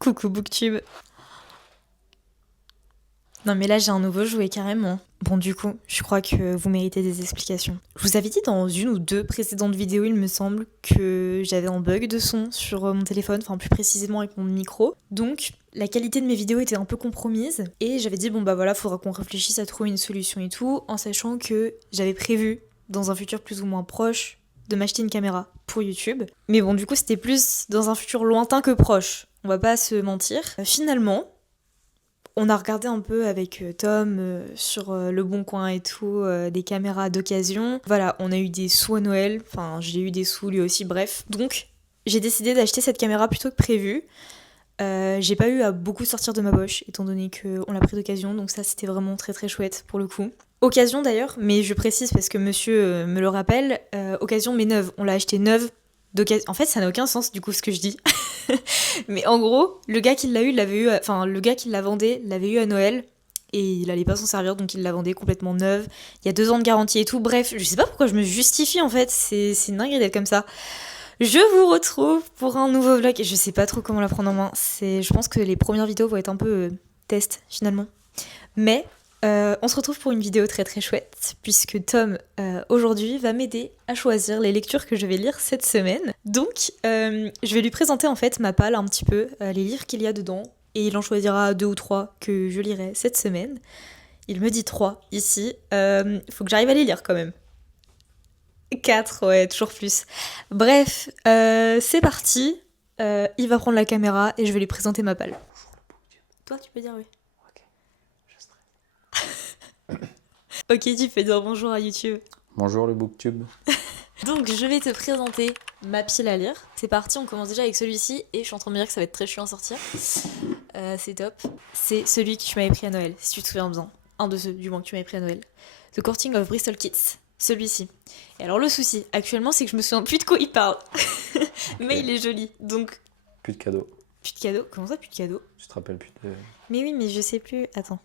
Coucou Booktube. Non mais là j'ai un nouveau jouet carrément. Bon du coup, je crois que vous méritez des explications. Je vous avais dit dans une ou deux précédentes vidéos, il me semble, que j'avais un bug de son sur mon téléphone, enfin plus précisément avec mon micro. Donc la qualité de mes vidéos était un peu compromise et j'avais dit bon bah voilà, faudra qu'on réfléchisse à trouver une solution et tout, en sachant que j'avais prévu dans un futur plus ou moins proche de m'acheter une caméra pour YouTube. Mais bon du coup c'était plus dans un futur lointain que proche. On va pas se mentir. Finalement, on a regardé un peu avec Tom sur Le Bon Coin et tout, des caméras d'occasion. Voilà, on a eu des sous à Noël, enfin j'ai eu des sous lui aussi, bref. Donc j'ai décidé d'acheter cette caméra plutôt que prévu. J'ai pas eu à beaucoup sortir de ma poche, étant donné qu'on l'a pris d'occasion, donc ça c'était vraiment très très chouette pour le coup. Occasion d'ailleurs, mais je précise parce que monsieur me le rappelle, occasion mais neuve. On l'a acheté neuve d'occasion. En fait ça n'a aucun sens du coup ce que je dis. Mais en gros, le gars qui l'a eu, le gars qui la vendait l'avait eu à Noël et il allait pas s'en servir donc il la vendait complètement neuve. Il y a 2 ans de garantie et tout. Bref, je sais pas pourquoi je me justifie en fait, c'est une dinguerie d'être comme ça. Je vous retrouve pour un nouveau vlog et je sais pas trop comment la prendre en main. Je pense que les premières vidéos vont être un peu test finalement. Mais on se retrouve pour une vidéo très très chouette puisque Tom aujourd'hui va m'aider à choisir les lectures que je vais lire cette semaine. Donc je vais lui présenter en fait ma palle un petit peu, les livres qu'il y a dedans et il en choisira 2 ou 3 que je lirai cette semaine. Il me dit 3 ici, faut que j'arrive à les lire quand même. 4, ouais, toujours plus. Bref, c'est parti. Il va prendre la caméra et je vais lui présenter ma palle. Toi tu peux dire oui. Ok, tu peux dire bonjour à YouTube. Bonjour le Booktube. Donc je vais te présenter ma pile à lire. C'est parti, on commence déjà avec celui-ci et je suis en train de me dire que ça va être très chiant à sortir. C'est top. C'est celui que tu m'avais pris à Noël, si tu te souviens bien. Un de ceux, du moins, que tu m'avais pris à Noël. The Courting of Bristol Kids. Celui-ci. Et alors le souci, actuellement, c'est que je me souviens plus de quoi il parle. Mais il est joli, donc... Plus de cadeaux. Plus de cadeaux? Comment ça, plus de cadeaux? Tu te rappelles plus de... Mais oui, mais je sais plus... Attends.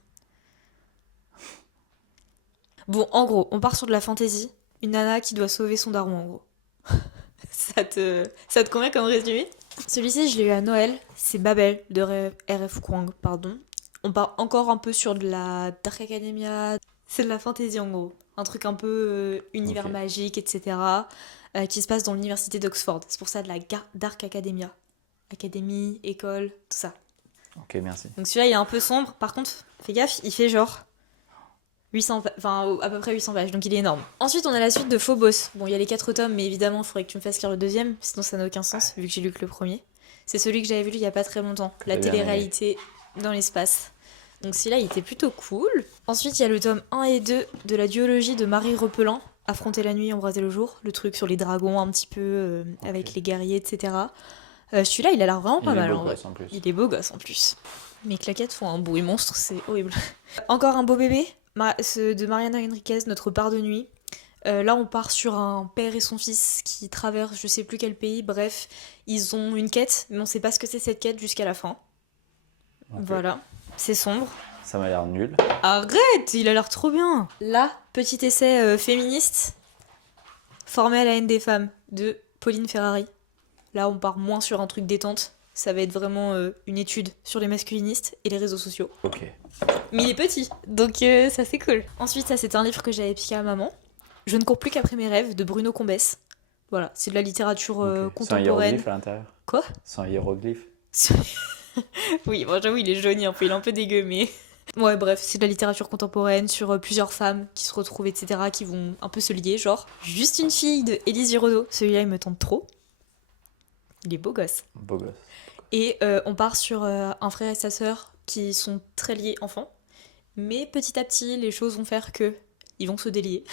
Bon, en gros, on part sur de la fantaisie. Une nana qui doit sauver son daron, en gros. Ça te convient comme résumé? Celui-ci, je l'ai eu à Noël. C'est Babel de R.F. Kuang, pardon. On part encore un peu sur de la Dark Academia. C'est de la fantaisie, en gros. Un truc un peu univers magique, etc. Qui se passe dans l'université d'Oxford. C'est pour ça de la Dark Academia. Académie, école, tout ça. Ok, merci. Donc celui-là, il est un peu sombre. Par contre, fais gaffe, il fait genre 800, enfin à peu près 800 pages, donc il est énorme. Ensuite, on a la suite de Phobos. Bon, il y a les 4 tomes, mais évidemment, il faudrait que tu me fasses lire le deuxième, sinon ça n'a aucun sens, vu que j'ai lu que le premier. C'est celui que j'avais vu il y a pas très longtemps, la télé-réalité dans l'espace. Donc celui-là, il était plutôt cool. Ensuite, il y a le tome 1 et 2 de la duologie de Marie Repelin, Affronter la nuit, embraser le jour, le truc sur les dragons un petit peu, avec les guerriers, etc. Celui-là, il a l'air vraiment pas mal en vrai. Il est beau gosse en plus. Mes claquettes font un bruit monstre, c'est horrible. Encore un beau bébé de Mariana Enriquez, Notre part de nuit. Là, on part sur un père et son fils qui traversent je sais plus quel pays. Bref, ils ont une quête, mais on sait pas ce que c'est cette quête jusqu'à la fin. Okay. Voilà, c'est sombre. Ça m'a l'air nul. Arrête, il a l'air trop bien. Là, petit essai féministe, formé à la haine des femmes, de Pauline Ferrari. Là, on part moins sur un truc détente. Ça va être vraiment une étude sur les masculinistes et les réseaux sociaux. Ok. Mais il est petit, donc ça c'est cool. Ensuite, ça c'était un livre que j'avais piqué à maman. Je ne cours plus qu'après mes rêves de Bruno Combès. Voilà, c'est de la littérature contemporaine. C'est un hiéroglyphe à l'intérieur. Quoi? C'est un hiéroglyphe. Oui, bon, j'avoue, il est jauni un peu, il est un peu dégueu, mais... Ouais, bref, c'est de la littérature contemporaine sur plusieurs femmes qui se retrouvent, etc., qui vont un peu se lier, genre. Juste une fille de Élise Giraudot, celui-là il me tente trop. Il est beau gosse. Beau gosse. Et on part sur un frère et sa sœur qui sont très liés enfants. Mais petit à petit, les choses vont faire que ils vont se délier.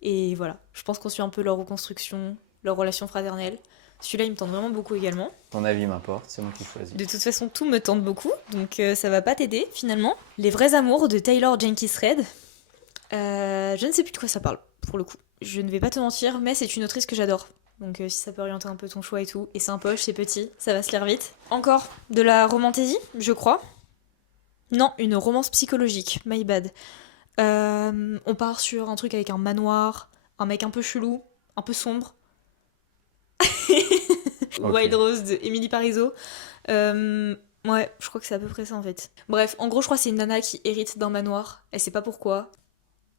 Et voilà, je pense qu'on suit un peu leur reconstruction, leur relation fraternelle. Celui-là, il me tente vraiment beaucoup également. Ton avis m'importe, c'est moi qui choisis. De toute façon, tout me tente beaucoup, donc ça va pas t'aider finalement. Les vrais amours de Taylor Jenkins Reid. Je ne sais plus de quoi ça parle, pour le coup. Je ne vais pas te mentir, mais c'est une autrice que j'adore. Donc si ça peut orienter un peu ton choix et tout. Et c'est un poche, c'est petit, ça va se lire vite. Encore de la romantaisie, je crois. Non, une romance psychologique, my bad. On part sur un truc avec un manoir, un mec un peu chelou, un peu sombre. Okay. Wild Rose de Emily Parizeau. Ouais, je crois que c'est à peu près ça en fait. Bref, en gros, je crois que c'est une nana qui hérite d'un manoir. Elle sait pas pourquoi.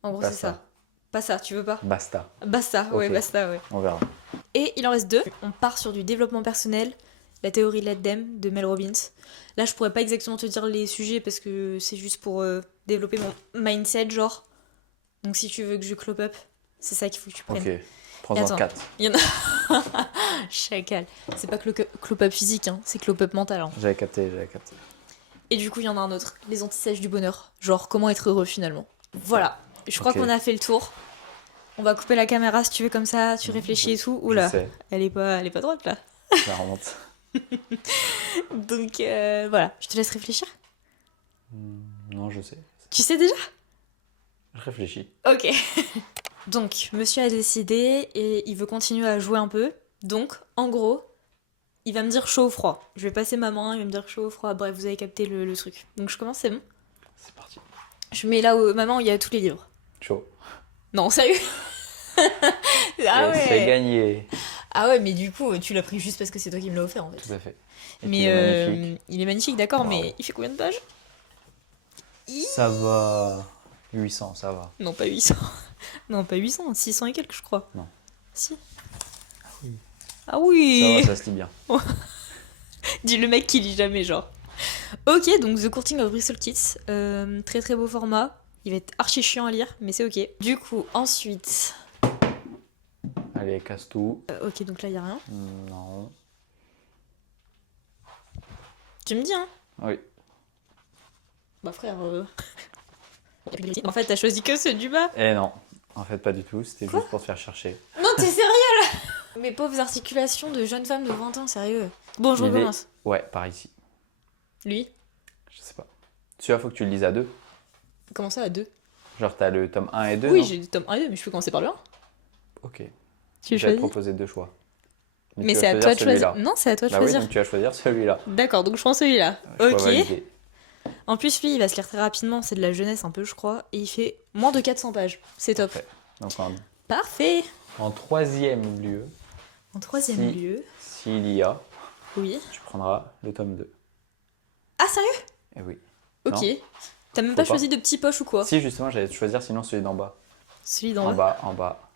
En gros, c'est Basta. ça. Pas ça, tu veux pas? Basta. Basta, ouais, Ok. basta, ouais. On verra. Et il en reste deux. On part sur du développement personnel, la théorie de l'EDM de Mel Robbins. Là, je pourrais pas exactement te dire les sujets parce que c'est juste pour développer mon mindset, genre. Donc si tu veux que je clop up, c'est ça qu'il faut que tu prennes. Ok. Et Prends-en attends. 4. Il y en a. Chacal. C'est pas clop up physique, hein, c'est clop up mental. Hein. J'avais capté. Et du coup, il y en a un autre. Les antisèches du bonheur. Genre, comment être heureux finalement. Voilà. Je crois Ok. qu'on a fait le tour. On va couper la caméra si tu veux comme ça, tu réfléchis et tout. Oula, Je sais. elle est pas droite là. Ça remonte. Donc voilà, je te laisse réfléchir. Non, je sais. Tu sais déjà? Je réfléchis. Ok. Donc, monsieur a décidé et il veut continuer à jouer un peu. Donc, en gros, il va me dire chaud ou froid. Je vais passer ma main, il va me dire chaud ou froid. Bref, vous avez capté le truc. Donc, je commence, c'est bon? C'est parti. Je mets là où ma main où il y a tous les livres. Chaud. Non, sérieux? Ah Et c'est ouais. gagné. Ah ouais, mais du coup, tu l'as pris juste parce que c'est toi qui me l'as offert en fait. Tout à fait. Et Mais puis, il est magnifique. il est magnifique, d'accord, Wow. mais il fait combien de pages? Ça va. 800, ça va. Non, pas 800. Non, pas 800, 600 et quelques, je crois. Non. Si. oui. Ah oui. Ça va, ça se lit bien. Dis le mec qui lit jamais, genre. Ok, donc The Courting of Bristol Kids. Très très beau format. Il va être archi chiant à lire, mais c'est ok. Du coup, ensuite. Allez, casse tout. Ok, donc là, il a rien. Non. Tu me dis, hein? Oui. Bah, frère. En fait, t'as choisi que ceux du bas. Eh non. En fait, pas du tout. C'était juste pour te faire chercher. Non, t'es sérieux là? Mes pauvres articulations de jeune femme de 20 ans, sérieux. Bon, je Il est- recommence. Ouais, par ici. Lui, Je sais pas. Celui-là, faut que tu le lises à 2. comment ça à 2? Genre, t'as le tome 1 et 2. Oui, non j'ai le tome 1 et 2, mais je peux commencer par le 1. Ok. Tu Je vais te choisis? proposer 2 choix. Mais tu c'est vas à toi de choisir. celui-là. Non, c'est à toi de Bah oui, choisir. donc tu vas choisir celui-là. D'accord, donc je prends celui-là. Choix Ok. validé. En plus, lui, il va se lire très rapidement, c'est de la jeunesse un peu, je crois, et il fait moins de 400 pages. C'est top. Parfait. Donc Parfait. en troisième lieu, En troisième Si. lieu, s'il y a, oui. tu prendras le tome 2. Ah, sérieux? Et oui. Ok. Non. T'as même Faut pas pas. choisi de petit poche ou quoi? Si, justement, j'allais te choisir sinon celui d'en bas. Celui d'en En bas. bas, en bas.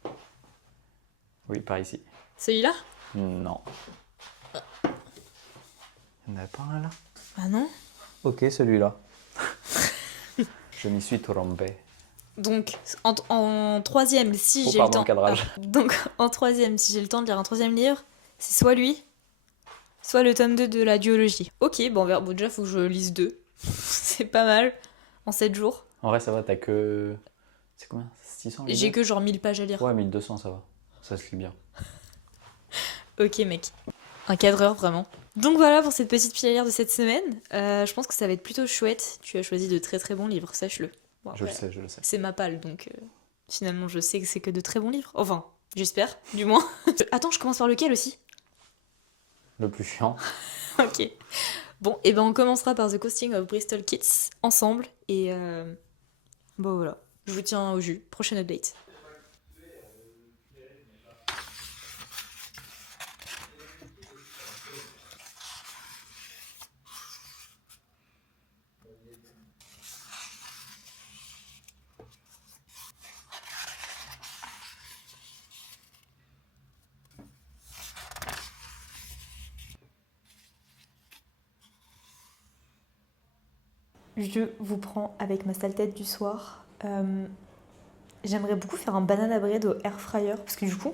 Oui, par ici. Celui-là? Non. Il n'y en a pas un là? Ah non. Ok, celui-là. Je m'y suis trompé. Donc, en troisième, si Faut j'ai pas le temps. avoir le cadrage. Donc, en troisième, si j'ai le temps de lire un troisième livre, c'est soit lui, soit le tome 2 de la duologie. Ok, bon, bon déjà, faut que je lise 2. C'est pas mal. En 7 jours. En vrai, ça va, t'as que. C'est combien? 600 les J'ai deux que genre 1000 pages à lire. Ouais, 1200, ça va. Ça se lit bien. Ok, mec. Un cadreur, vraiment. Donc voilà pour cette petite pilière de cette semaine. Je pense que ça va être plutôt chouette. Tu as choisi de très très bons livres, sache-le. Bon, Je le après, sais, je le sais. c'est ma palle, donc finalement je sais que c'est que de très bons livres. Enfin, j'espère, du moins. Attends, je commence par lequel aussi? Le plus chiant. Ok. Bon, et ben on commencera par The Coasting of Bristol Kids ensemble. Et bon voilà, je vous tiens au jus. Prochaine update. Je vous prends avec ma sale tête du soir. J'aimerais beaucoup faire un banana bread au air fryer parce que du coup,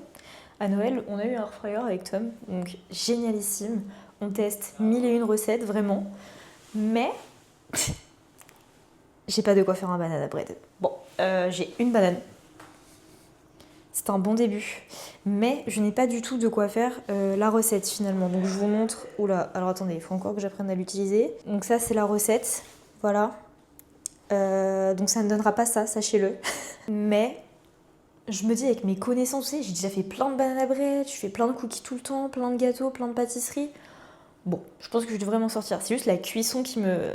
à Noël, on a eu un air fryer avec Tom, donc génialissime. On teste 1001 recettes, vraiment. Mais j'ai pas de quoi faire un banana bread. Bon, j'ai une banane. C'est un bon début. Mais je n'ai pas du tout de quoi faire la recette finalement. Donc je vous montre. Oula, alors attendez, il faut encore que j'apprenne à l'utiliser. Donc ça, c'est la recette. Voilà. Donc ça ne donnera pas ça, sachez-le. Mais je me dis avec mes connaissances, tu sais, j'ai déjà fait plein de banana bread, je fais plein de cookies tout le temps, plein de gâteaux, plein de pâtisseries. Bon, je pense que je devrais m'en sortir. C'est juste la cuisson qui me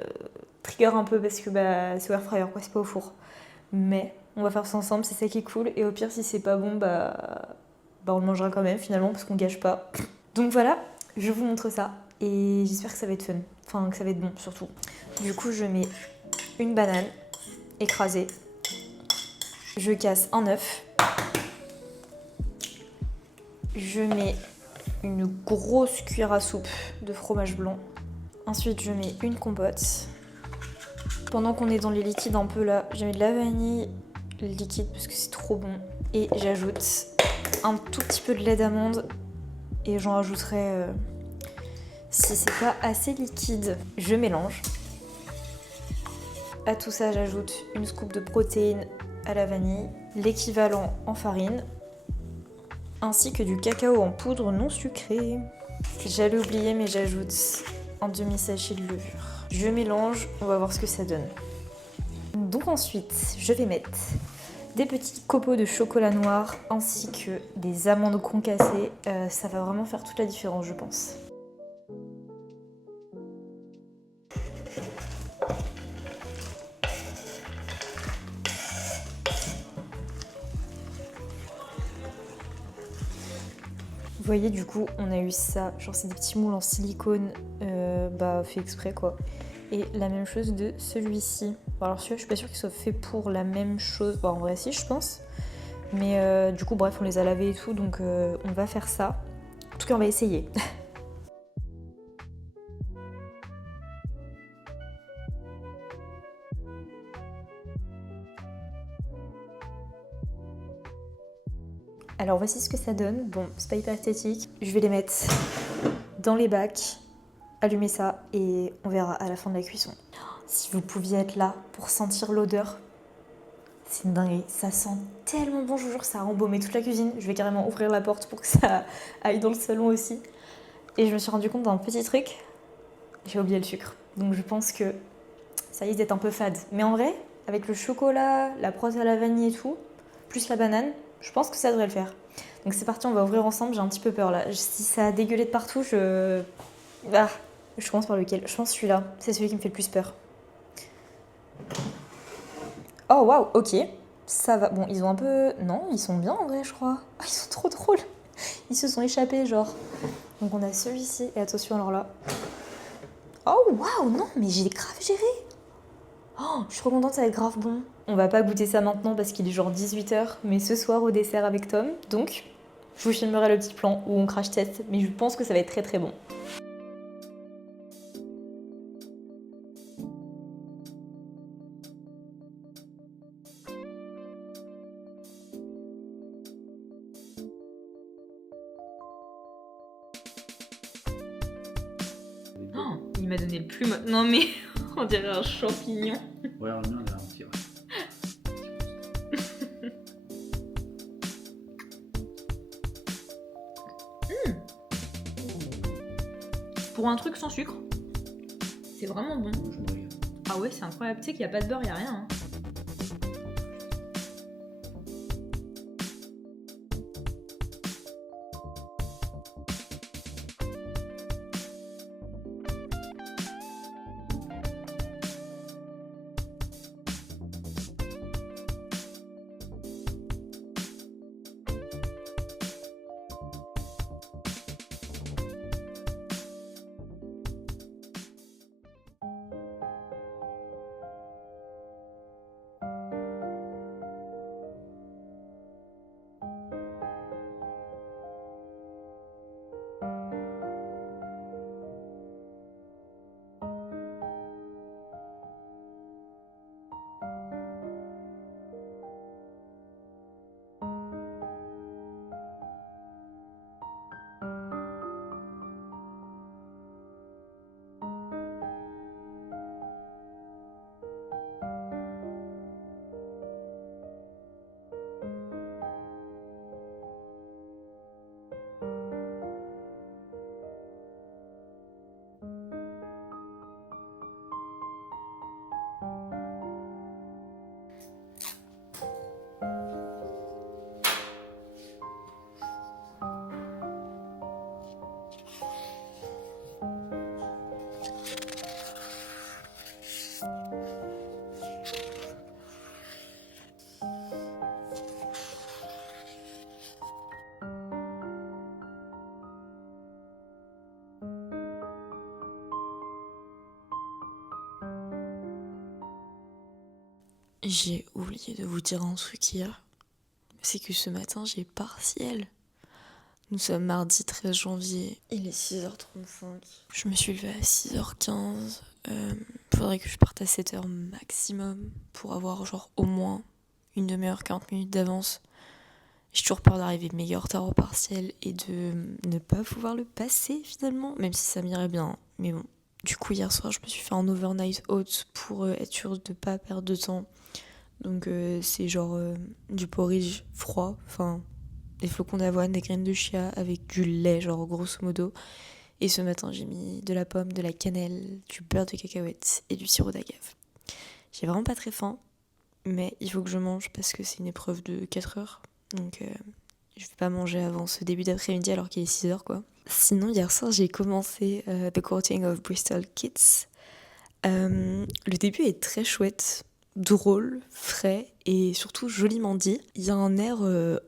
trigger un peu parce que bah, c'est au air fryer, quoi, c'est pas au four. Mais on va faire ça ensemble, c'est ça qui est cool. Et au pire, si c'est pas bon, bah on le mangera quand même finalement parce qu'on gâche pas. Donc voilà, je vous montre ça. et j'espère que ça va être fun. Enfin, que ça va être bon surtout. Du coup, je mets une banane écrasée. Je casse un œuf. Je mets une grosse cuillère à soupe de fromage blanc. Ensuite, je mets une compote. Pendant qu'on est dans les liquides un peu là, je mets de la vanille liquide parce que c'est trop bon. Et j'ajoute un tout petit peu de lait d'amande. Et j'en rajouterai si c'est pas assez liquide. Je mélange. À tout ça, j'ajoute une scoop de protéines à la vanille, l'équivalent en farine, ainsi que du cacao en poudre non sucré. J'allais oublier, mais j'ajoute un demi-sachet de levure. Je mélange, on va voir ce que ça donne. Donc ensuite, je vais mettre des petits copeaux de chocolat noir ainsi que des amandes concassées. Ça va vraiment faire toute la différence, je pense. Vous voyez, du coup, on a eu ça. Genre, c'est des petits moules en silicone, fait exprès, quoi. Et la même chose de celui-ci. Bon, alors celui-là, je suis pas sûre qu'il soit fait pour la même chose. Bon, en vrai, si, je pense. Mais du coup, bref, on les a lavés et tout, donc on va faire ça. En tout cas, on va essayer. Alors, voici ce que ça donne. Bon, c'est pas hyper esthétique. Je vais les mettre dans les bacs, allumer ça, et on verra à la fin de la cuisson. Si vous pouviez être là pour sentir l'odeur, c'est une dinguerie. Ça sent tellement bon, je vous jure, ça a embaumé toute la cuisine. Je vais carrément ouvrir la porte pour que ça aille dans le salon aussi. Et je me suis rendu compte d'un petit truc. J'ai oublié le sucre. Donc je pense que ça risque d'être un peu fade. Mais en vrai, avec le chocolat, la prose à la vanille et tout, plus la banane, je pense que ça devrait le faire. Donc c'est parti, on va ouvrir ensemble. J'ai un petit peu peur là. Si ça a dégueulé de partout, je commence par lequel? Je pense celui-là. C'est celui qui me fait le plus peur. Oh waouh, ok. Ça va. Bon, ils ont un peu... Non, ils sont bien en vrai, je crois. Ah, ils sont trop drôles. Ils se sont échappés, genre. Donc on a celui-ci. Et attention, alors là. Oh waouh, non, mais j'ai grave géré. Oh, je suis trop contente, ça va être grave bon. On va pas goûter ça maintenant parce qu'il est genre 18h, mais ce soir au dessert avec Tom. Donc, je vous filmerai le petit plan où on crash test, mais je pense que ça va être très très bon. Oh, il m'a donné le plus... Non mais, on dirait un champignon. Ouais, on a un petit. Pour un truc sans sucre, c'est vraiment bon. Ah ouais, c'est incroyable. Tu sais qu'il n'y a pas de beurre, il n'y a rien. Hein. J'ai oublié de vous dire un truc hier. C'est que ce matin, j'ai partiel. Nous sommes mardi 13 janvier. Il est 6h35. Je me suis levée à 6h15. Faudrait que je parte à 7h maximum pour avoir genre au moins une demi-heure, 40 minutes d'avance. J'ai toujours peur d'arriver méga en retard au partiel et de ne pas pouvoir le passer finalement, même si ça m'irait bien. Mais bon, du coup hier soir je me suis fait un overnight oats pour être sûre de ne pas perdre de temps. Donc c'est genre du porridge froid, enfin des flocons d'avoine, des graines de chia avec du lait genre grosso modo. Et ce matin j'ai mis de la pomme, de la cannelle, du beurre de cacahuète et du sirop d'agave. J'ai vraiment pas très faim, mais il faut que je mange parce que c'est une épreuve de 4 heures. Donc je vais pas manger avant ce début d'après-midi alors qu'il est 6h quoi. Sinon hier soir j'ai commencé The Courting of Bristol Kids. Le début est très chouette, drôle, frais et surtout joliment dit. Il y a un air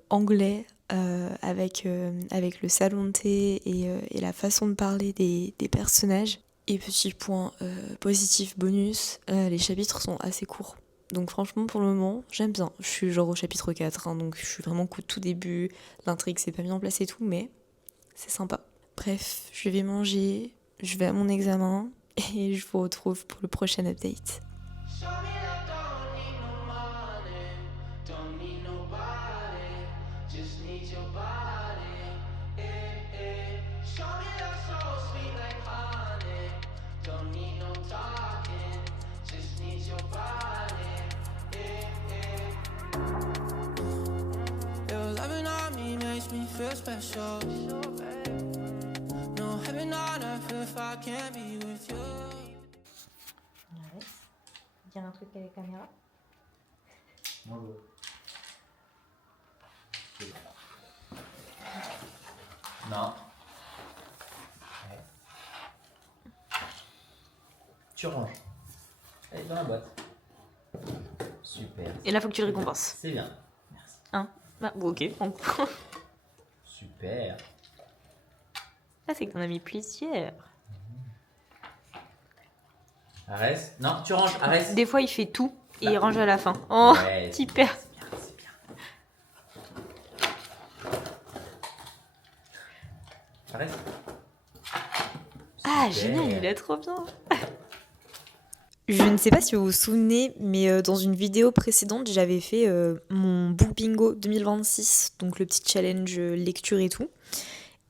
anglais avec le salon de thé et la façon de parler des personnages. Et petit point positif bonus, les chapitres sont assez courts. Donc franchement pour le moment j'aime bien. Je suis genre au chapitre 4 hein, donc je suis vraiment qu'au tout début. L'intrigue c'est pas mis en place et tout mais c'est sympa. Bref, je vais manger, je vais à mon examen et je vous retrouve pour le prochain update. Feel special. No heaven on earth if I can't be with you. On laisse. Dire un truc à la caméra. Bonjour. Non. Ouais. Tu ranges. Elle est dans la boîte. Super. Et là faut que tu le récompenses. C'est bien. Merci. Hein bah, bon, ok. Super. Ah, c'est que t'en as mis plusieurs. Arrête. Non, tu ranges. Arrête. Des fois, il fait tout et il range à la fin. Oh, Ouais, petit père. c'est bien. Arrête. Ah, Super. génial, il est trop bien. Je ne sais pas si vous vous souvenez, mais dans une vidéo précédente, j'avais fait mon book bingo 2026, donc le petit challenge lecture et tout.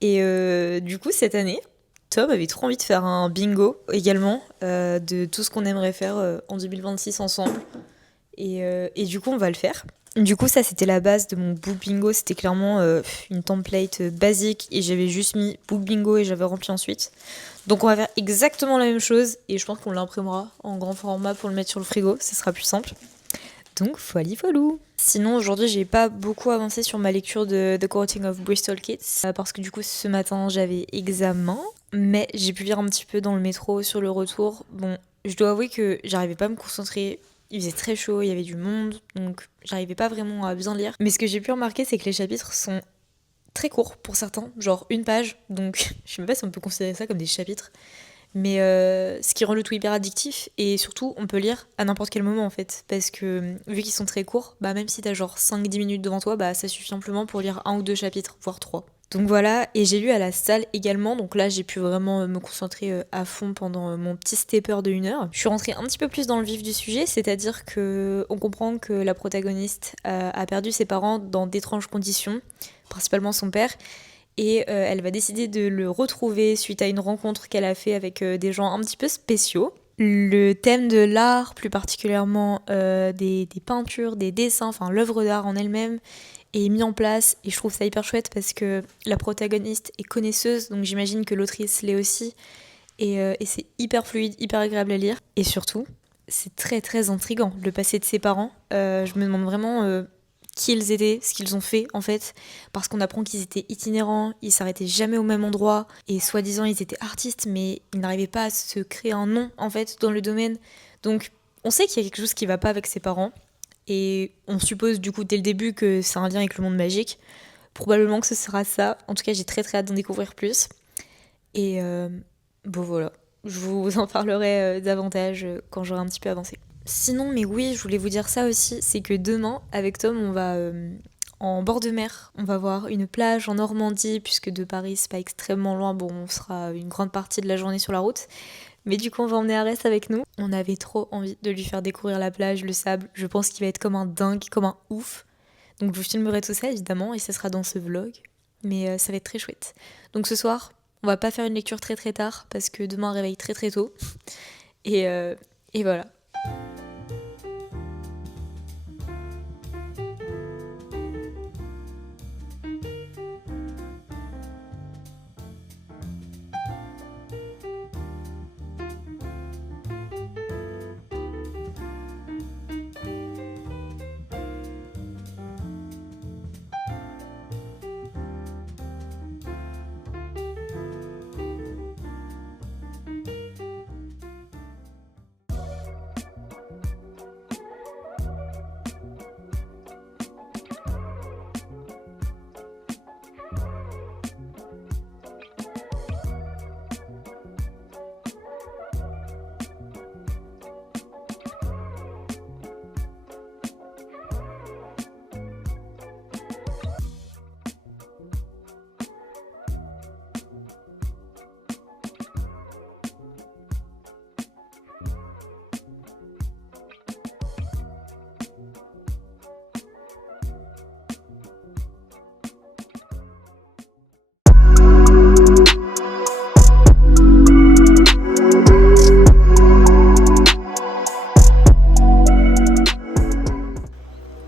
Et du coup, cette année, Tom avait trop envie de faire un bingo également de tout ce qu'on aimerait faire en 2026 ensemble. Et du coup, on va le faire. Du coup, ça, c'était la base de mon book bingo. C'était clairement une template basique et j'avais juste mis book bingo et j'avais rempli ensuite. Donc, on va faire exactement la même chose et je pense qu'on l'imprimera en grand format pour le mettre sur le frigo. Ce sera plus simple. Donc, folie folou. Sinon, aujourd'hui, j'ai pas beaucoup avancé sur ma lecture de The Courting of Bristol Kids parce que du coup, ce matin, j'avais examen. Mais j'ai pu lire un petit peu dans le métro sur le retour. Bon, je dois avouer que j'arrivais pas à me concentrer. Il faisait très chaud, il y avait du monde, donc j'arrivais pas vraiment à bien lire. Mais ce que j'ai pu remarquer, c'est que les chapitres sont très courts pour certains, genre une page. Donc je sais même pas si on peut considérer ça comme des chapitres. Mais ce qui rend le tout hyper addictif. Et surtout, on peut lire à n'importe quel moment en fait. Parce que vu qu'ils sont très courts, bah même si t'as genre 5-10 minutes devant toi, bah ça suffit amplement pour lire 1 ou 2 chapitres, voire 3. Donc voilà, et j'ai lu à la salle également, donc là j'ai pu vraiment me concentrer à fond pendant mon petit stepper de 1 heure. Je suis rentrée un petit peu plus dans le vif du sujet, c'est-à-dire que on comprend que la protagoniste a perdu ses parents dans d'étranges conditions, principalement son père, et elle va décider de le retrouver suite à une rencontre qu'elle a fait avec des gens un petit peu spéciaux. Le thème de l'art, plus particulièrement des peintures, des dessins, enfin l'œuvre d'art en elle-même, est mis en place et je trouve ça hyper chouette parce que la protagoniste est connaisseuse, donc j'imagine que l'autrice l'est aussi, et c'est hyper fluide, hyper agréable à lire, et surtout c'est très très intriguant le passé de ses parents. Je me demande vraiment qui ils étaient, ce qu'ils ont fait en fait, parce qu'on apprend qu'ils étaient itinérants, ils s'arrêtaient jamais au même endroit, et soi-disant ils étaient artistes mais ils n'arrivaient pas à se créer un nom en fait dans le domaine, donc on sait qu'il y a quelque chose qui va pas avec ses parents. Et on suppose du coup dès le début que c'est un lien avec le monde magique. Probablement que ce sera ça. En tout cas, j'ai très très hâte d'en découvrir plus. Et bon voilà, je vous en parlerai davantage quand j'aurai un petit peu avancé. Sinon, mais oui, je voulais vous dire ça aussi, c'est que demain, avec Tom, on va en bord de mer. On va voir une plage en Normandie, puisque de Paris, c'est pas extrêmement loin. Bon, on sera une grande partie de la journée sur la route. Mais du coup, on va emmener Arès avec nous. On avait trop envie de lui faire découvrir la plage, le sable. Je pense qu'il va être comme un dingue, comme un ouf. Donc je vous filmerai tout ça, évidemment, et ça sera dans ce vlog. Mais ça va être très chouette. Donc ce soir, on va pas faire une lecture très très tard, parce que demain, on réveille très très tôt. Et voilà.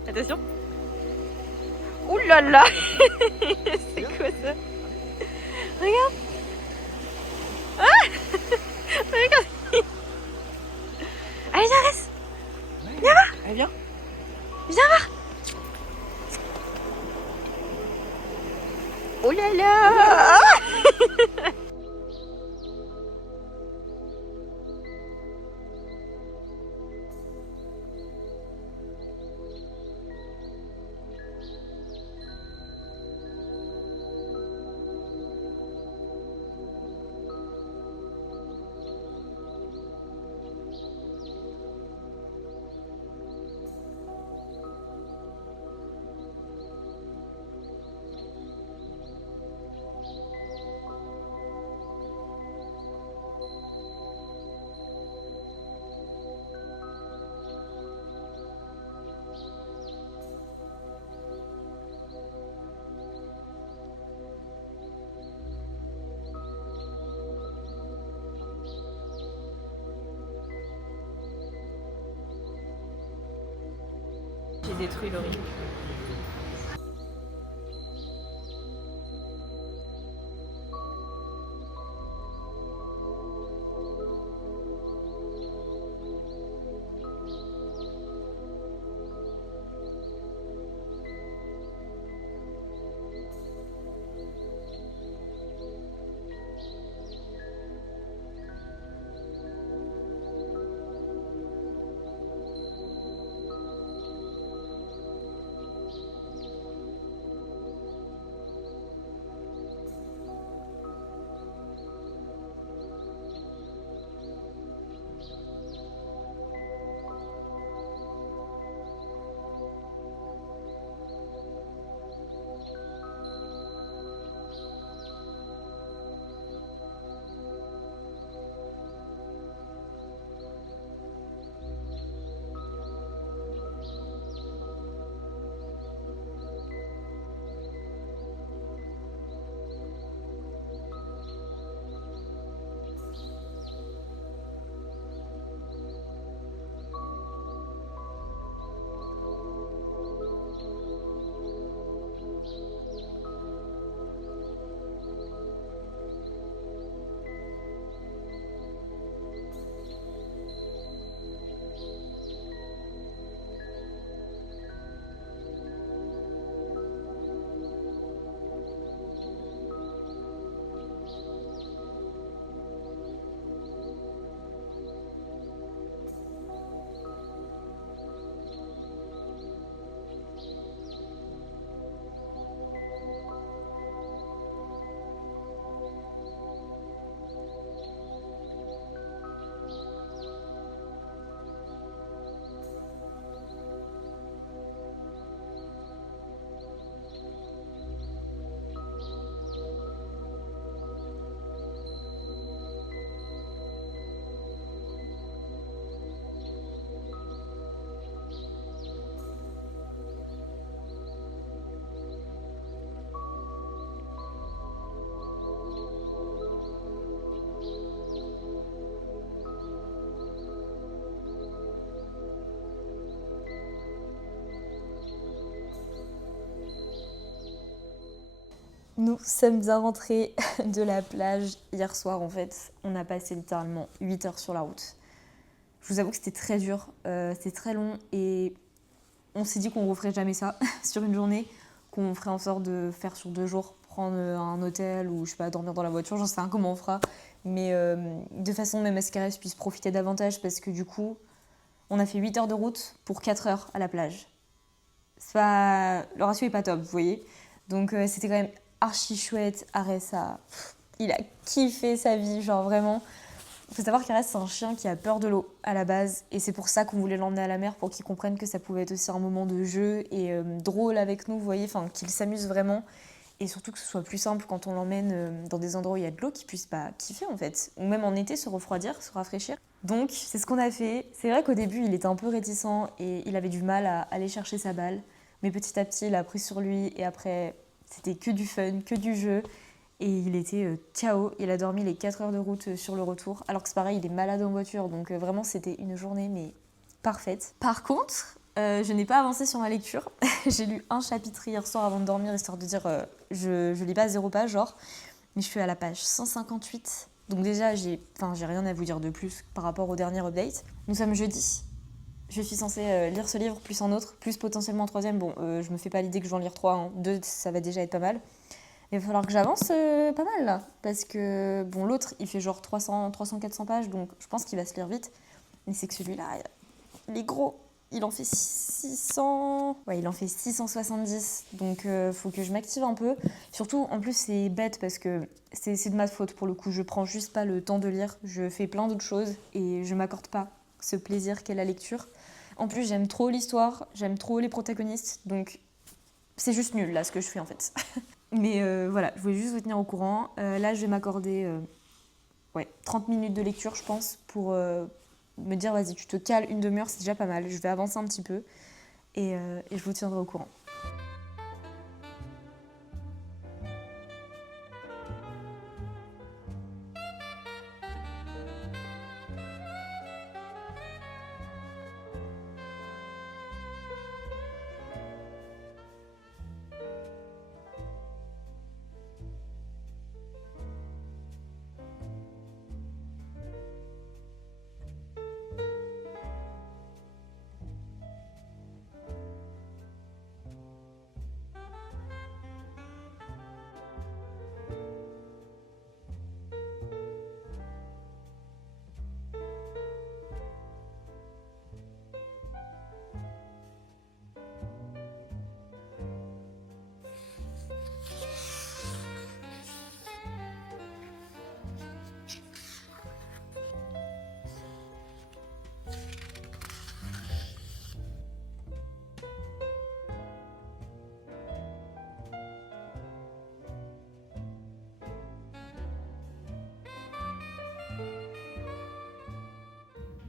Attention. Ouh là là. C'est quoi ça? Regarde. Ah. Regarde. Allez, Arès. Viens voir. Allez, viens. Viens voir. Oh là là. J'ai détruit Laurie. Nous sommes bien rentrés de la plage hier soir en fait. On a passé littéralement 8 heures sur la route. Je vous avoue que c'était très dur, c'était très long et on s'est dit qu'on ne referait jamais ça sur une journée, qu'on ferait en sorte de faire sur 2 jours, prendre un hôtel ou je sais pas, dormir dans la voiture, j'en sais rien comment on fera. Mais de façon même à ce qu'Ares puisse profiter davantage parce que du coup, on a fait 8 heures de route pour 4 heures à la plage. C'est pas... Le ratio est pas top, vous voyez. Donc c'était quand même archi chouette. Ares il a kiffé sa vie, genre vraiment. Il faut savoir qu'Ares, c'est un chien qui a peur de l'eau à la base. Et c'est pour ça qu'on voulait l'emmener à la mer, pour qu'il comprenne que ça pouvait être aussi un moment de jeu et drôle avec nous, vous voyez. Enfin, qu'il s'amuse vraiment. Et surtout que ce soit plus simple quand on l'emmène dans des endroits où il y a de l'eau, qu'il puisse pas kiffer en fait. Ou même en été, se refroidir, se rafraîchir. Donc, c'est ce qu'on a fait. C'est vrai qu'au début, il était un peu réticent et il avait du mal à aller chercher sa balle. Mais petit à petit, il a pris sur lui et après, c'était que du fun, que du jeu. Et il était KO. Il a dormi les 4 heures de route sur le retour. Alors que c'est pareil, il est malade en voiture. Donc vraiment, c'était une journée mais parfaite. Par contre, je n'ai pas avancé sur ma lecture. J'ai lu un chapitre hier soir avant de dormir, histoire de dire je lis pas 0 page, genre. Mais je suis à la page 158. Donc déjà, j'ai rien à vous dire de plus par rapport au dernier update. Nous sommes jeudi. Je suis censée lire ce livre, plus un autre, plus potentiellement un troisième. Bon, je me fais pas l'idée que je vais en lire 3, hein. 2, ça va déjà être pas mal. Il va falloir que j'avance pas mal là. Parce que, bon, l'autre, il fait genre 300-400 pages, donc je pense qu'il va se lire vite. Mais c'est que celui-là, il est gros. Il en fait 600... Ouais, il en fait 670. Donc, faut que je m'active un peu. Surtout, en plus, c'est bête parce que c'est de ma faute pour le coup. Je prends juste pas le temps de lire. Je fais plein d'autres choses et je m'accorde pas ce plaisir qu'est la lecture. En plus, j'aime trop l'histoire, j'aime trop les protagonistes. Donc, c'est juste nul là ce que je fais en fait. Mais voilà, je voulais juste vous tenir au courant. Là, je vais m'accorder 30 minutes de lecture, je pense, pour me dire, vas-y, tu te cales une demi-heure, c'est déjà pas mal. Je vais avancer un petit peu et je vous tiendrai au courant.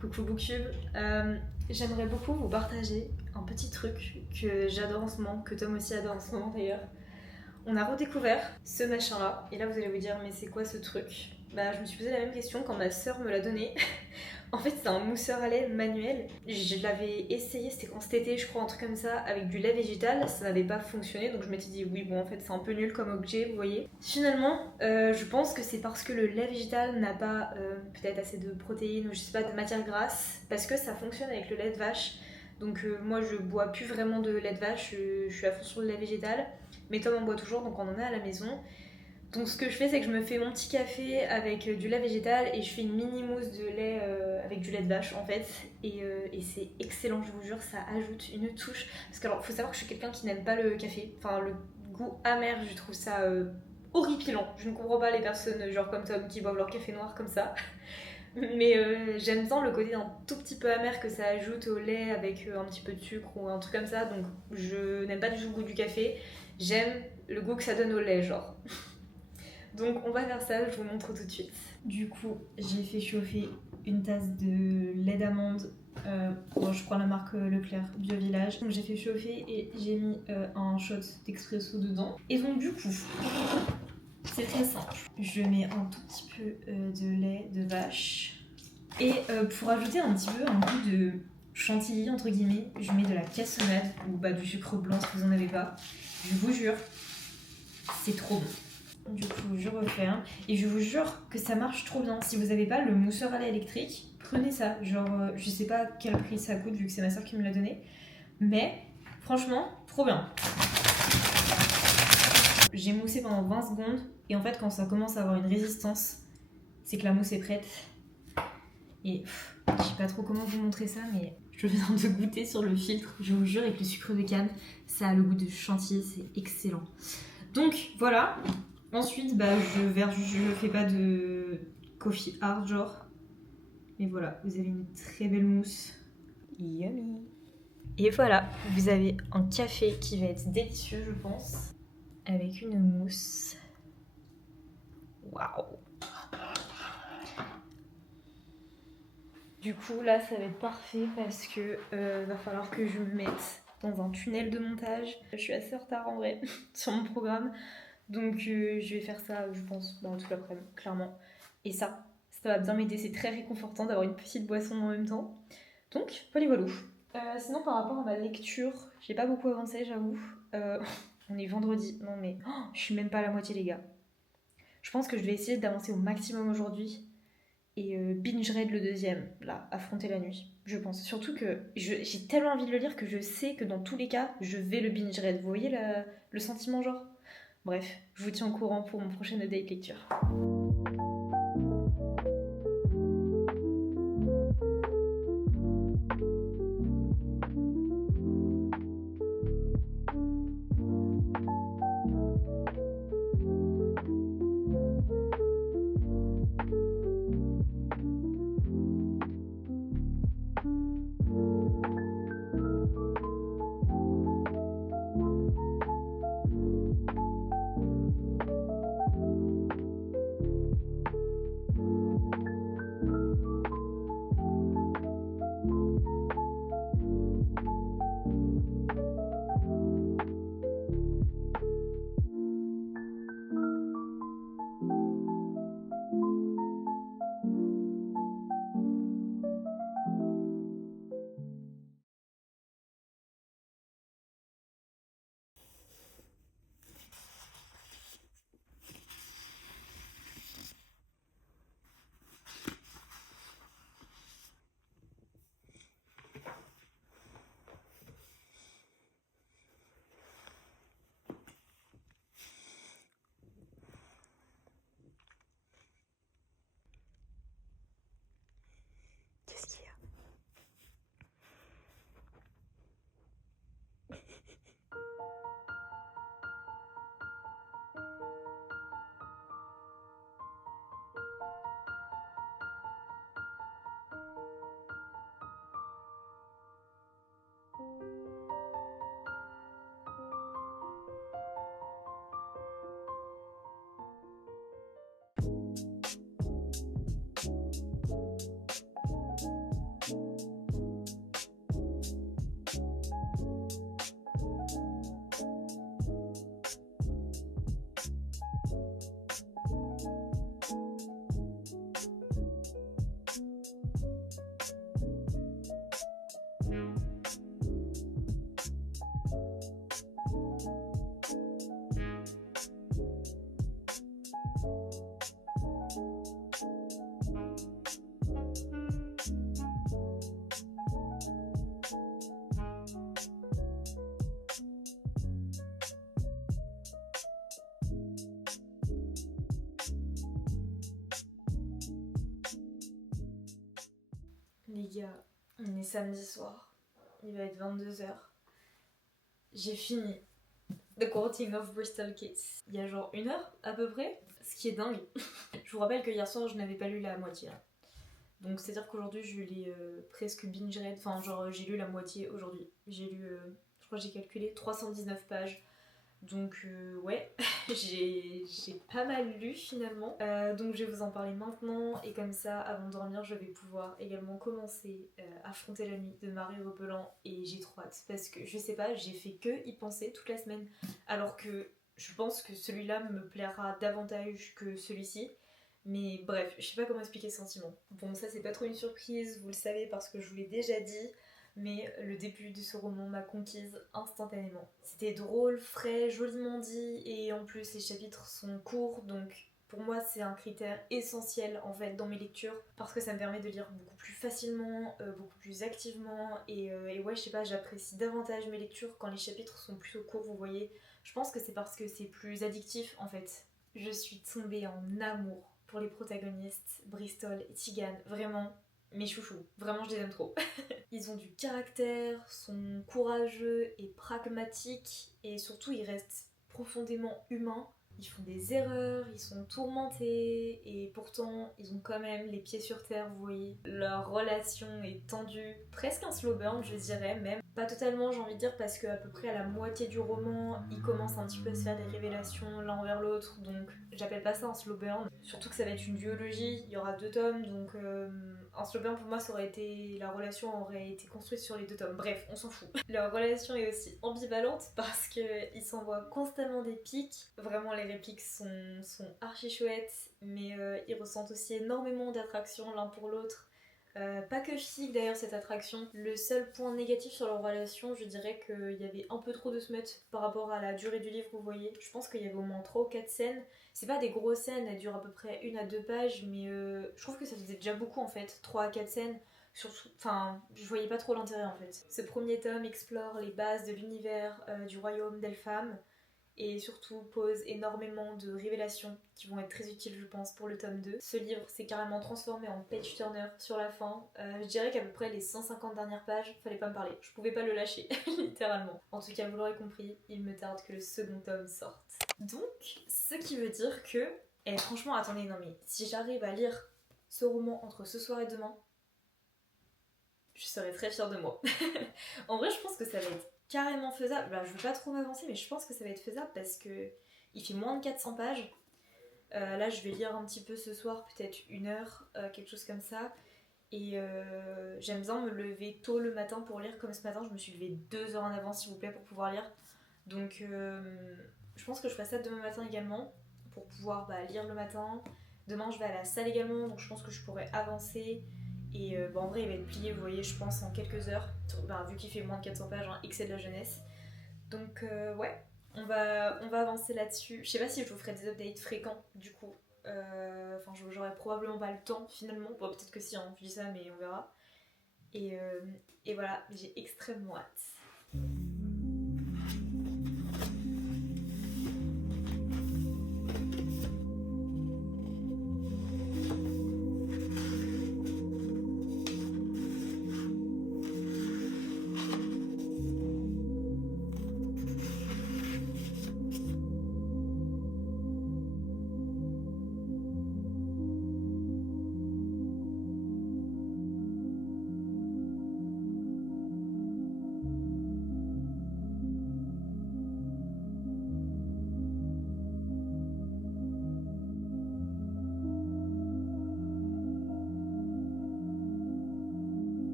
Coucou Booktube, j'aimerais beaucoup vous partager un petit truc que j'adore en ce moment, que Tom aussi adore en ce moment d'ailleurs. On a redécouvert ce machin là, et là vous allez vous dire mais c'est quoi ce truc? Bah je me suis posé la même question quand ma sœur me l'a donné. En fait c'est un mousseur à lait manuel, je l'avais essayé, c'était quand cet été je crois, un truc comme ça, avec du lait végétal, ça n'avait pas fonctionné donc je m'étais dit oui bon en fait c'est un peu nul comme objet vous voyez. Finalement je pense que c'est parce que le lait végétal n'a pas peut-être assez de protéines ou je sais pas de matière grasse, parce que ça fonctionne avec le lait de vache. Donc moi je bois plus vraiment de lait de vache, je suis à fond sur le lait végétal. Mais Tom en boit toujours donc on en a à la maison. Donc ce que je fais c'est que je me fais mon petit café avec du lait végétal et je fais une mini mousse de lait avec du lait de vache en fait. Et c'est excellent, je vous jure, ça ajoute une touche. Parce que alors faut savoir que je suis quelqu'un qui n'aime pas le café. Enfin le goût amer, je trouve ça horripilant. Je ne comprends pas les personnes genre comme Tom qui boivent leur café noir comme ça. Mais j'aime tant le côté un tout petit peu amer que ça ajoute au lait avec un petit peu de sucre ou un truc comme ça. Donc je n'aime pas du tout le goût du café. J'aime le goût que ça donne au lait, genre. Donc on va faire ça, je vous montre tout de suite. Du coup, j'ai fait chauffer une tasse de lait d'amande. Bon, je prends la marque Leclerc Bio Village. Donc j'ai fait chauffer et j'ai mis un shot d'expresso dedans. Et donc du coup, c'est très simple. Je mets un tout petit peu de lait de vache. Et pour ajouter un petit peu un goût de chantilly entre guillemets, je mets de la cassonade ou du sucre blanc si vous en avez pas. Je vous jure, C'est trop bon. Du coup, je referme. Et je vous jure que ça marche trop bien. Si vous n'avez pas le mousseur à lait électrique, prenez ça. Genre, je sais pas quel prix ça coûte vu que c'est ma soeur qui me l'a donné. Mais franchement, trop bien. J'ai moussé pendant 20 secondes. Et en fait, quand ça commence à avoir une résistance, c'est que la mousse est prête. Et je sais pas trop comment vous montrer ça, mais je viens de goûter sur le filtre. Je vous jure, avec le sucre de canne, ça a le goût de chantilly, c'est excellent. Donc voilà. Ensuite, je fais pas de coffee hard genre. Mais voilà, vous avez une très belle mousse. Yummy. Et voilà, vous avez un café qui va être délicieux, je pense. Avec une mousse. Waouh. Du coup, là, ça va être parfait parce que va falloir que je me mette dans un tunnel de montage. Je suis assez en retard en vrai sur mon programme. Donc je vais faire ça, je pense, toute l'après-midi, clairement. Et ça va bien m'aider. C'est très réconfortant d'avoir une petite boisson en même temps. Donc, voilà. Sinon, par rapport à ma lecture, j'ai pas beaucoup avancé, j'avoue. On est vendredi. Non mais, je suis même pas à la moitié, les gars. Je pense que je vais essayer d'avancer au maximum aujourd'hui. Et binge read le deuxième, là, affronter la nuit, je pense. Surtout que j'ai tellement envie de le lire que je sais que dans tous les cas, je vais le binge read. Vous voyez le sentiment, genre? Bref, je vous tiens au courant pour mon prochain date lecture. Qu'est-ce qu'il y a? Les gars, on est samedi soir. Il va être 22h. J'ai fini The Courting of Bristol Kids il y a genre 1 heure à peu près. Ce qui est dingue. Je vous rappelle que hier soir, je n'avais pas lu la moitié. Donc c'est-à-dire qu'aujourd'hui, je l'ai presque binge read. Enfin, genre, j'ai lu la moitié aujourd'hui. J'ai lu, je crois que j'ai calculé 319 pages. Donc ouais, j'ai pas mal lu finalement. Donc je vais vous en parler maintenant. Et comme ça, avant de dormir, je vais pouvoir également commencer Affronter la nuit de Marie Repelant. Et j'ai trop hâte parce que je sais pas, j'ai fait que y penser toute la semaine. Alors que je pense que celui-là me plaira davantage que celui-ci. Mais bref, je sais pas comment expliquer ce sentiment. Bon, ça c'est pas trop une surprise, vous le savez parce que je vous l'ai déjà dit. mais le début de ce roman m'a conquise instantanément. C'était drôle, frais, joliment dit, et en plus les chapitres sont courts, donc pour moi c'est un critère essentiel en fait dans mes lectures, parce que ça me permet de lire beaucoup plus facilement, beaucoup plus activement, et ouais je sais pas, j'apprécie davantage mes lectures quand les chapitres sont plutôt courts, vous voyez. Je pense que c'est parce que c'est plus addictif en fait. Je suis tombée en amour pour les protagonistes, Bristol et Tegan, vraiment mes chouchous, vraiment je les aime trop. Ils ont du caractère, sont courageux et pragmatiques, et surtout ils restent profondément humains. Ils font des erreurs, ils sont tourmentés, et pourtant ils ont quand même les pieds sur terre, vous voyez. Leur relation est tendue, presque un slow burn je dirais même. Pas totalement j'ai envie de dire, parce qu'à peu près à la moitié du roman, ils commencent un petit peu à se faire des révélations l'un envers l'autre, donc j'appelle pas ça un slow burn. Surtout que ça va être une duologie, il y aura 2 tomes, donc un slow burn pour moi ça aurait été... la relation aurait été construite sur les 2 tomes. Bref, on s'en fout. Leur relation est aussi ambivalente parce qu'ils s'envoient constamment des pics. Vraiment les répliques sont archi chouettes, mais ils ressentent aussi énormément d'attraction l'un pour l'autre. Pas que physique d'ailleurs cette attraction. Le seul point négatif sur leur relation, je dirais qu'il y avait un peu trop de smut par rapport à la durée du livre, vous voyez. Je pense qu'il y avait au moins 3 ou 4 scènes. C'est pas des grosses scènes, elles durent à peu près 1 à 2 pages, mais je trouve que ça faisait déjà beaucoup en fait, 3 à 4 scènes. Surtout, enfin, je voyais pas trop l'intérêt en fait. Ce premier tome explore les bases de l'univers du royaume d'Elpham, et surtout pose énormément de révélations qui vont être très utiles je pense pour le tome 2. Ce livre s'est carrément transformé en page turner sur la fin. Je dirais qu'à peu près les 150 dernières pages, fallait pas me parler, je pouvais pas le lâcher, littéralement. En tout cas vous l'aurez compris, il me tarde que le second tome sorte. Donc, ce qui veut dire que... Eh franchement attendez, non mais si j'arrive à lire ce roman entre ce soir et demain, je serais très fière de moi. En vrai je pense que ça va être carrément faisable. Bah, je veux pas trop m'avancer, mais je pense que ça va être faisable parce que il fait moins de 400 pages. Là, je vais lire un petit peu ce soir, peut-être 1 heure, quelque chose comme ça. Et j'aime bien me lever tôt le matin pour lire, comme ce matin, je me suis levée 2 heures en avance, s'il vous plaît, pour pouvoir lire. Donc, je pense que je ferai ça demain matin également, pour pouvoir lire le matin. Demain, je vais à la salle également, donc je pense que je pourrais avancer. Et en vrai, il va être plié, vous voyez, je pense, en quelques heures. Vu qu'il fait moins de 400 pages, excès de la jeunesse. Donc, ouais, on va avancer là-dessus. Je sais pas si je vous ferai des updates fréquents, du coup. Enfin, j'aurai probablement pas le temps, finalement. Bon, peut-être que si, je dis ça, mais on verra. Et voilà, j'ai extrêmement hâte.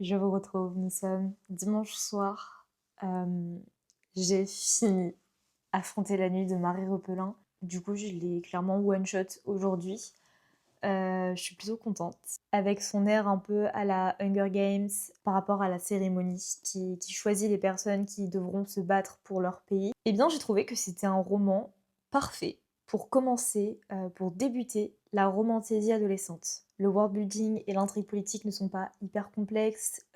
je vous retrouve. Nous sommes dimanche soir. J'ai fini Affronter la nuit de Marie Repelin. Du coup, je l'ai clairement one-shot aujourd'hui. Je suis plutôt contente. Avec son air un peu à la Hunger Games par rapport à la cérémonie qui choisit les personnes qui devront se battre pour leur pays. Eh bien, j'ai trouvé que c'était un roman parfait pour commencer, pour débuter la romantaisie adolescente. Le world building et l'intrigue politique ne sont pas hyper complexes,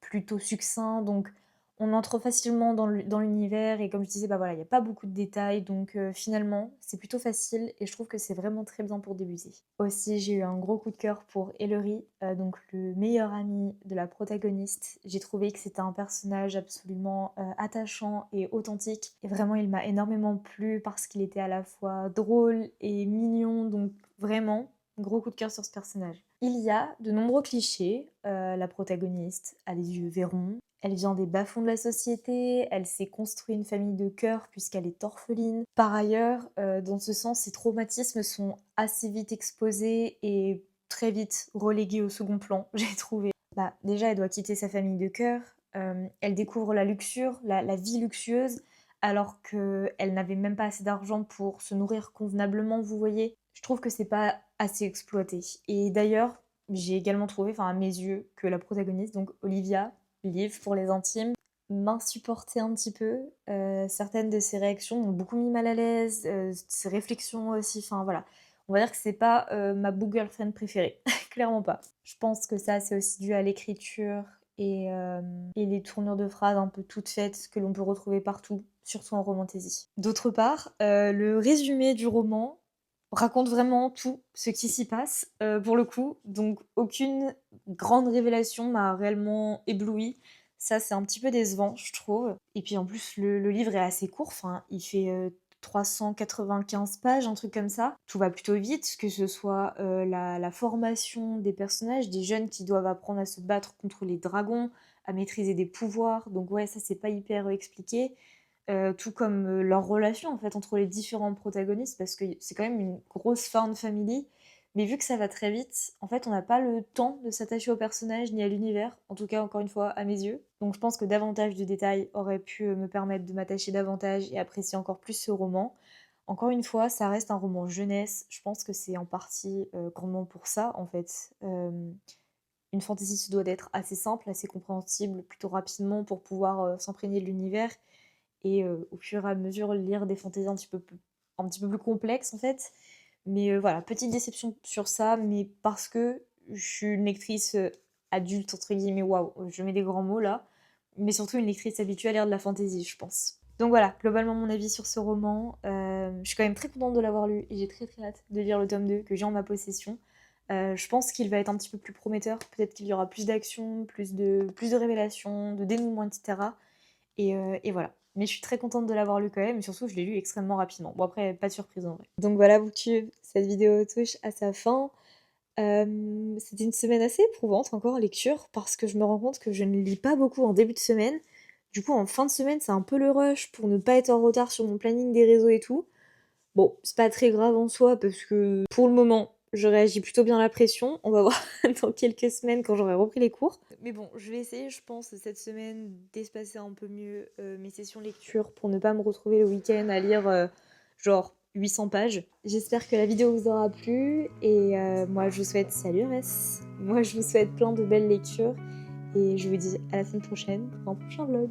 plutôt succincts, donc on entre facilement dans l'univers et comme je disais, bah voilà, il n'y a pas beaucoup de détails, donc finalement, c'est plutôt facile et je trouve que c'est vraiment très bien pour débuter. Aussi, j'ai eu un gros coup de cœur pour Ellery, donc le meilleur ami de la protagoniste. J'ai trouvé que c'était un personnage absolument attachant et authentique et vraiment, il m'a énormément plu parce qu'il était à la fois drôle et mignon, donc vraiment, gros coup de cœur sur ce personnage. Il y a de nombreux clichés. La protagoniste a les yeux verrons, elle vient des bas-fonds de la société, elle s'est construit une famille de cœur puisqu'elle est orpheline. Par ailleurs, dans ce sens, ses traumatismes sont assez vite exposés et très vite relégués au second plan, j'ai trouvé. Bah, déjà, elle doit quitter sa famille de cœur, elle découvre la luxure, la vie luxueuse, alors qu'elle n'avait même pas assez d'argent pour se nourrir convenablement, vous voyez. Je trouve que c'est pas assez exploité. Et d'ailleurs, j'ai également trouvé, enfin à mes yeux, que la protagoniste, donc Olivia, Liv pour les intimes, m'insupportait un petit peu. Certaines de ses réactions m'ont beaucoup mis mal à l'aise, ses réflexions aussi, enfin voilà. On va dire que c'est pas ma boo girlfriend préférée, clairement pas. Je pense que ça c'est aussi dû à l'écriture et les tournures de phrases un peu toutes faites que l'on peut retrouver partout, surtout en romantasy. D'autre part, le résumé du roman raconte vraiment tout ce qui s'y passe, pour le coup, donc aucune grande révélation m'a réellement éblouie. Ça, c'est un petit peu décevant, je trouve. Et puis en plus, le livre est assez court, enfin, il fait 395 pages, un truc comme ça. Tout va plutôt vite, que ce soit la formation des personnages, des jeunes qui doivent apprendre à se battre contre les dragons, à maîtriser des pouvoirs. Donc ouais, ça, c'est pas hyper expliqué. Tout comme leur relation en fait entre les différents protagonistes parce que c'est quand même une grosse found family mais vu que ça va très vite en fait on n'a pas le temps de s'attacher aux personnages ni à l'univers en tout cas encore une fois à mes yeux donc je pense que davantage de détails auraient pu me permettre de m'attacher davantage et apprécier encore plus ce roman. Encore une fois ça reste un roman jeunesse, je pense que c'est en partie grandement pour ça en fait. Une fantasy se doit d'être assez simple, assez compréhensible plutôt rapidement pour pouvoir s'imprégner de l'univers et au fur et à mesure lire des fantaisies un petit peu plus complexes en fait. Mais voilà, petite déception sur ça, mais parce que je suis une lectrice adulte, entre guillemets, waouh, je mets des grands mots là, mais surtout une lectrice habituée à lire de la fantasy, je pense. Donc voilà, globalement mon avis sur ce roman. Je suis quand même très contente de l'avoir lu et j'ai très très hâte de lire le tome 2 que j'ai en ma possession. Je pense qu'il va être un petit peu plus prometteur, peut-être qu'il y aura plus d'action, plus de révélations, de dénouements, etc. Et voilà. Mais je suis très contente de l'avoir lu quand même, et surtout je l'ai lu extrêmement rapidement. Bon après, pas de surprise en vrai. Donc voilà, Booktube, cette vidéo touche à sa fin. C'était une semaine assez éprouvante encore en lecture, parce que je me rends compte que je ne lis pas beaucoup en début de semaine. Du coup, en fin de semaine, c'est un peu le rush pour ne pas être en retard sur mon planning des réseaux et tout. Bon, c'est pas très grave en soi, parce que pour le moment, je réagis plutôt bien à la pression. On va voir dans quelques semaines quand j'aurai repris les cours. Mais bon, je vais essayer, je pense, cette semaine d'espacer un peu mieux mes sessions lecture pour ne pas me retrouver le week-end à lire genre 800 pages. J'espère que la vidéo vous aura plu et moi je vous souhaite, salut RS, moi je vous souhaite plein de belles lectures et je vous dis à la semaine prochaine pour un prochain vlog.